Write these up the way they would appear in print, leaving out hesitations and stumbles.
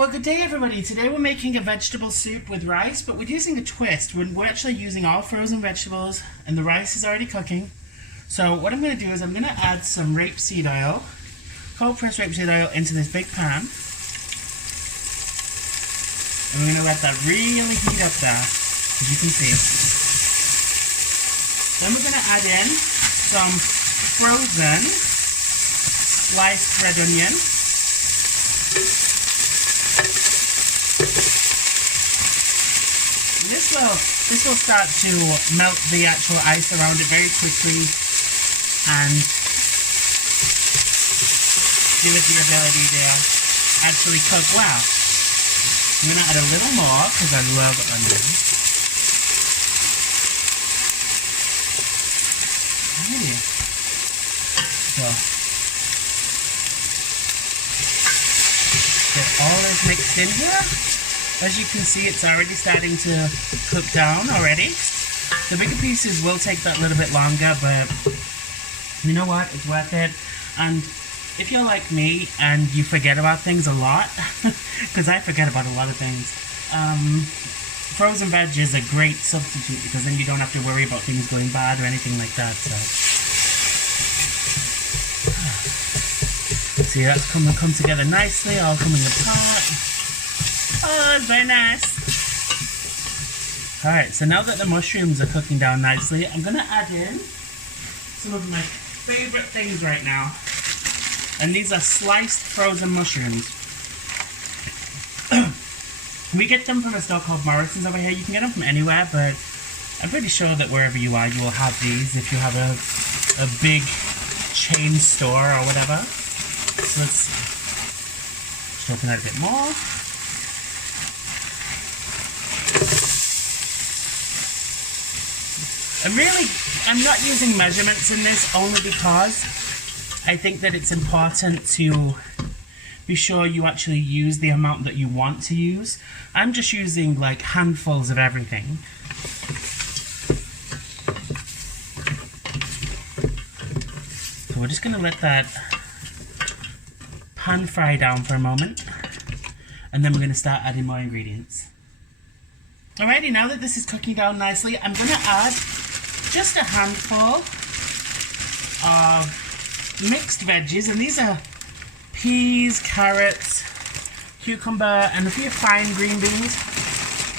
Well, good day everybody. Today we're making a vegetable soup with rice, but we're using a twist. We're actually using all frozen vegetables and the rice is already cooking. So what I'm going to do is I'm going to add some rapeseed oil, cold pressed rapeseed oil into this big pan. And we're going to let that really heat up there, as you can see. Then we're going to add in some frozen sliced red onion. This will start to melt the actual ice around it very quickly and give it the ability to actually cook well. I'm going to add a little more because I love onions. So, get all this mixed in here. As you can see, it's already starting to cook down already. The bigger pieces will take that little bit longer, but you know what? It's worth it. And if you're like me and you forget about things a lot, because I forget about a lot of things, frozen veg is a great substitute because then you don't have to worry about things going bad or anything like that. So, see, that's come together nicely, all coming apart. Oh, it's very nice. Alright, so now that the mushrooms are cooking down nicely, I'm going to add in some of my favorite things right now. And these are sliced frozen mushrooms. We get them from a store called Morrison's over here. You can get them from anywhere, but I'm pretty sure that wherever you are, you will have these if you have a big chain store or whatever. So let's just open that a bit more. I'm not using measurements in this only because I think that it's important to be sure you actually use the amount that you want to use. I'm just using like handfuls of everything. So we're just going to let that pan fry down for a moment, and then we're going to start adding more ingredients. Alrighty, now that this is cooking down nicely, I'm going to add just a handful of mixed veggies, and these are peas, carrots, cucumber, and a few fine green beans.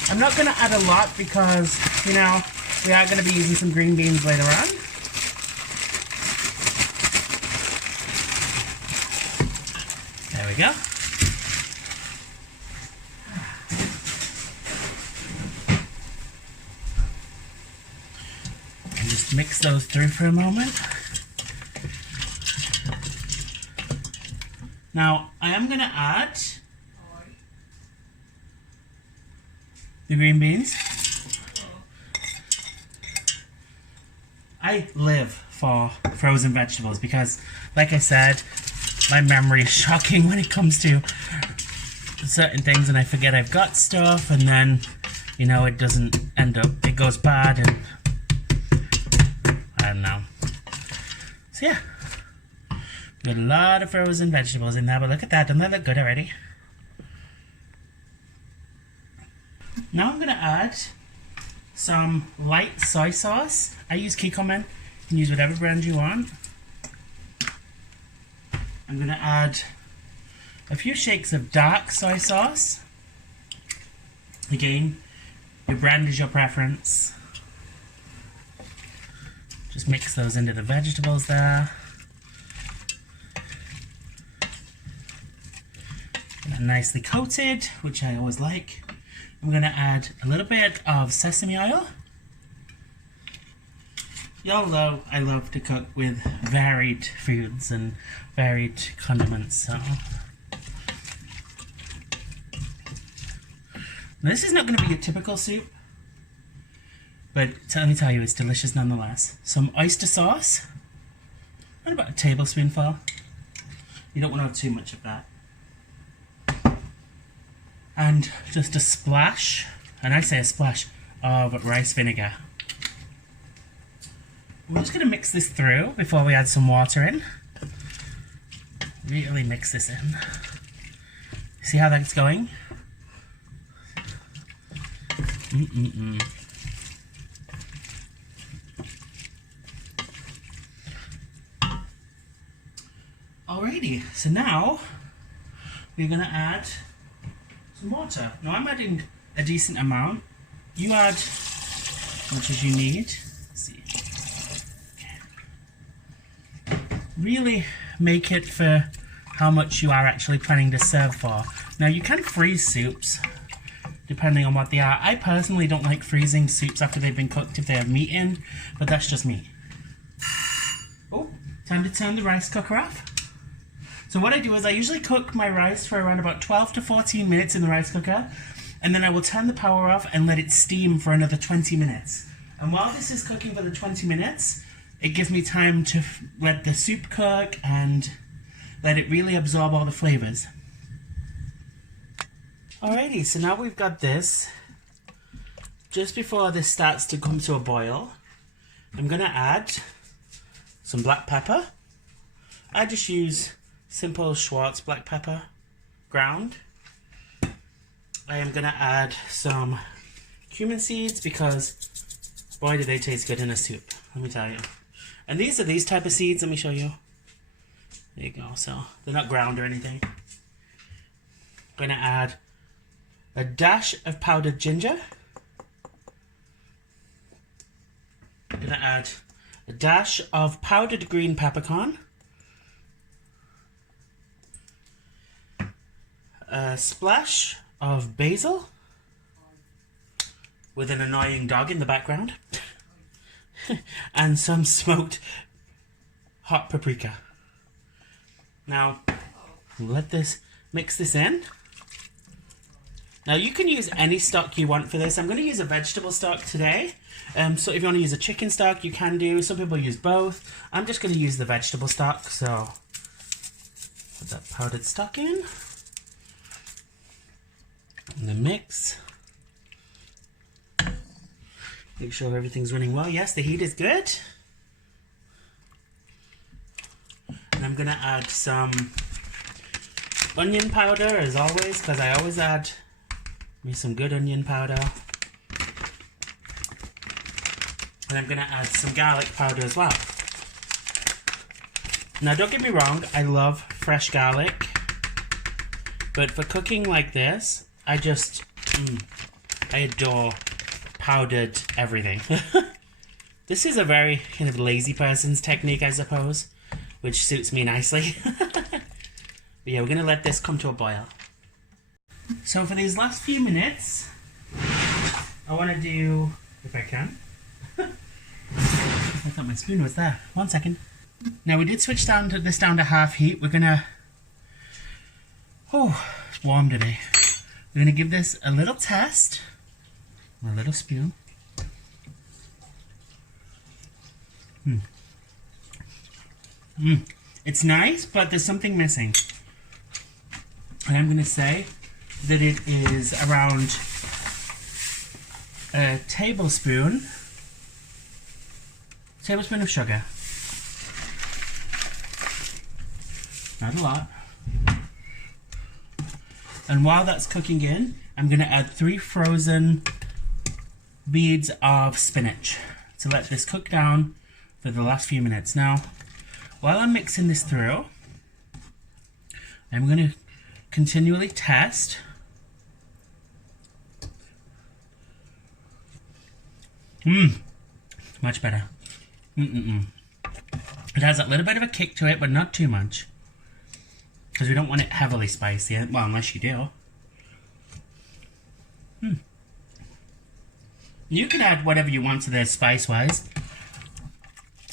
I'm not going to add a lot because, you know, we are going to be using some green beans later on. There we go. Mix those through for a moment. Now, I am going to add the green beans. I live for frozen vegetables because, like I said, my memory is shocking when it comes to certain things, and I forget I've got stuff, and then, you know, it doesn't end up, it goes bad, and I don't know. So yeah, got a lot of frozen vegetables in there, but look at that, doesn't that look good already? Now I'm going to add some light soy sauce. I use Cumin. You can use whatever brand you want. I'm going to add a few shakes of dark soy sauce. Again, your brand is your preference. Just mix those into the vegetables there. Get that nicely coated, which I always like. I'm going to add a little bit of sesame oil. Y'all know I love to cook with varied foods and varied condiments, so. Now, this is not going to be a typical soup, but let me tell you, it's delicious nonetheless. Some oyster sauce. What about a tablespoonful? You don't want to have too much of that. And just a splash, and I say a splash, of rice vinegar. We're just going to mix this through before we add some water in. Really mix this in. See how that's going? Alrighty, so now we're gonna add some water. Now I'm adding a decent amount. You add as much as you need. Let's see. Okay. Really make it for how much you are actually planning to serve for. Now you can freeze soups depending on what they are. I personally don't like freezing soups after they've been cooked if they have meat in, but that's just me. Oh, time to turn the rice cooker off. So what I do is I usually cook my rice for around about 12 to 14 minutes in the rice cooker, and then I will turn the power off and let it steam for another 20 minutes. And while this is cooking for the 20 minutes, it gives me time to let the soup cook and let it really absorb all the flavors. Alrighty, so now we've got this. Just before this starts to come to a boil, I'm gonna add some black pepper. I just use simple Schwartz black pepper, ground. I am gonna add some cumin seeds because boy do they taste good in a soup, let me tell you. And these are these type of seeds, let me show you. There you go, so they're not ground or anything. I'm gonna add a dash of powdered ginger. I'm gonna add a dash of powdered green peppercorn. A splash of basil with an annoying dog in the background. And some smoked hot paprika. Now, mix this in. Now you can use any stock you want for this. I'm going to use a vegetable stock today. So if you want to use a chicken stock, you can do. Some people use both. I'm just going to use the vegetable stock. So put that powdered stock in. And then mix. Make sure everything's running well. Yes, the heat is good. And I'm going to add some onion powder as always, because I always add me some good onion powder. And I'm going to add some garlic powder as well. Now don't get me wrong, I love fresh garlic. But for cooking like this, I just, I adore powdered everything. This is a very kind of lazy person's technique, I suppose, which suits me nicely. But yeah, we're going to let this come to a boil. So for these last few minutes, I want to do, if I can, I thought my spoon was there. 1 second. Now we did switch this down to half heat. We're going to, oh, it's warm today. We're going to give this a little test. A little spoon. It's nice, but there's something missing. And I'm going to say that it is around a tablespoon of sugar. Not a lot. And while that's cooking in, I'm going to add 3 frozen beads of spinach to let this cook down for the last few minutes. Now, while I'm mixing this through, I'm going to continually test. Much better. It has a little bit of a kick to it, but not too much. Because we don't want it heavily spicy. Well, unless you do. You can add whatever you want to this spice-wise.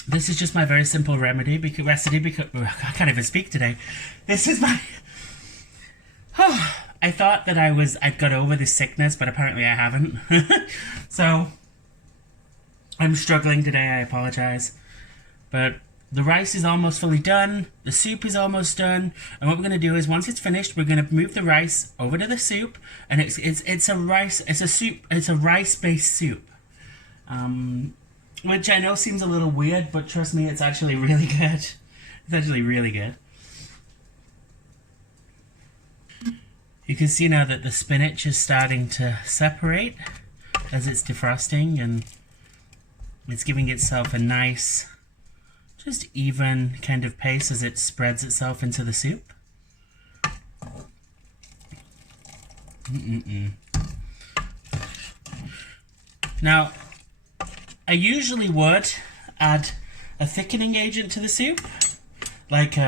This is just my very simple recipe because I can't even speak today. This is my... I thought that I'd got over this sickness, but apparently I haven't. So, I'm struggling today, I apologize. But the rice is almost fully done, the soup is almost done, and what we're going to do is once it's finished, we're going to move the rice over to the soup, and it's a rice-based soup. Which I know seems a little weird, but trust me, it's actually really good. It's actually really good. You can see now that the spinach is starting to separate as it's defrosting, and it's giving itself a nice, just even kind of paste as it spreads itself into the soup. Now, I usually would add a thickening agent to the soup, like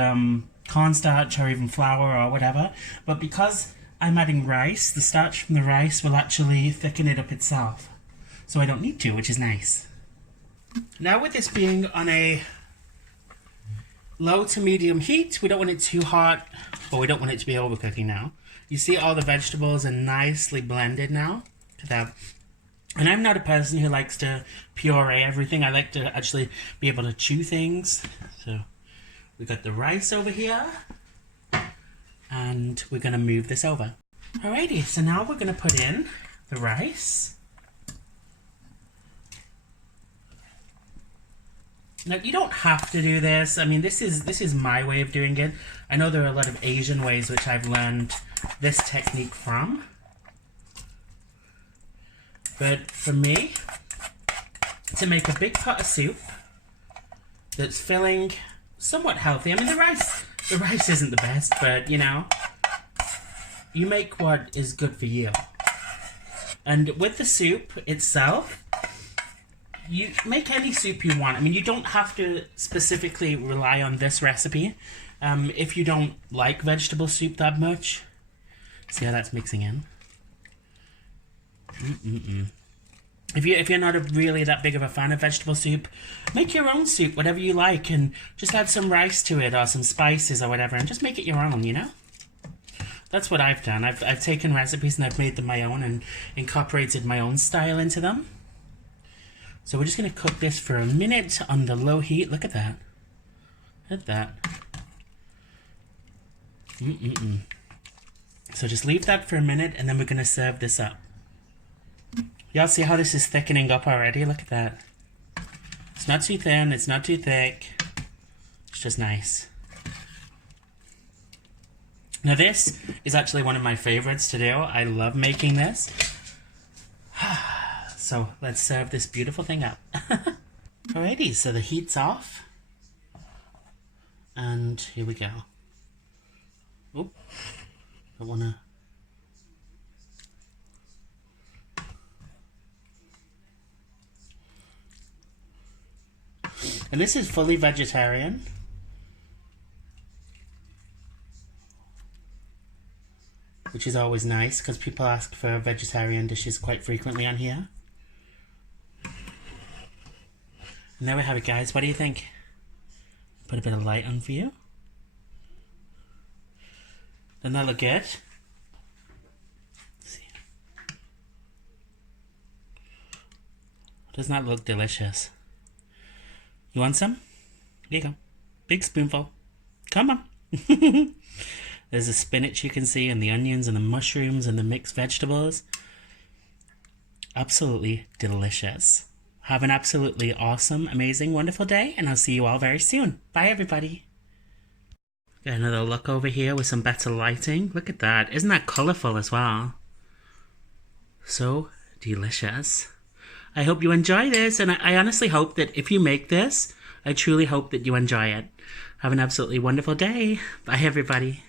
cornstarch or even flour or whatever, but because I'm adding rice, the starch from the rice will actually thicken it up itself, so I don't need to, which is nice. Now with this being on a low to medium heat, we don't want it too hot, but we don't want it to be overcooking now. You see all the vegetables are nicely blended now to that. And I'm not a person who likes to puree everything. I like to actually be able to chew things. So we got the rice over here, and we're going to move this over. Alrighty, so now we're going to put in the rice. Now you don't have to do this. I mean, this is my way of doing it. I know there are a lot of Asian ways which I've learned this technique from. But for me, to make a big pot of soup that's filling, somewhat healthy. I mean, the rice isn't the best, but you know, you make what is good for you. And with the soup itself, you make any soup you want. I mean, you don't have to specifically rely on this recipe if you don't like vegetable soup that much. See how that's mixing in? If you're not really that big of a fan of vegetable soup, make your own soup, whatever you like, and just add some rice to it or some spices or whatever, and just make it your own, you know? That's what I've done. I've taken recipes and I've made them my own and incorporated my own style into them. So we're just going to cook this for a minute on the low heat. Look at that. Look at that. So just leave that for a minute, and then we're going to serve this up. Y'all see how this is thickening up already? Look at that. It's not too thin, it's not too thick. It's just nice. Now this is actually one of my favorites to do. I love making this. So let's serve this beautiful thing up. Alrighty, so the heat's off. And here we go. Oop, don't wanna... And this is fully vegetarian. Which is always nice, because people ask for vegetarian dishes quite frequently on here. And there we have it, guys. What do you think? Put a bit of light on for you. Doesn't that look good? Let's see. Doesn't that look delicious? You want some? Here you go. Big spoonful. Come on. There's the spinach you can see, and the onions, and the mushrooms, and the mixed vegetables. Absolutely delicious. Have an absolutely awesome, amazing, wonderful day, and I'll see you all very soon. Bye, everybody. Got another look over here with some better lighting. Look at that. Isn't that colourful as well? So delicious. I hope you enjoy this, and I honestly hope that if you make this, I truly hope that you enjoy it. Have an absolutely wonderful day. Bye, everybody.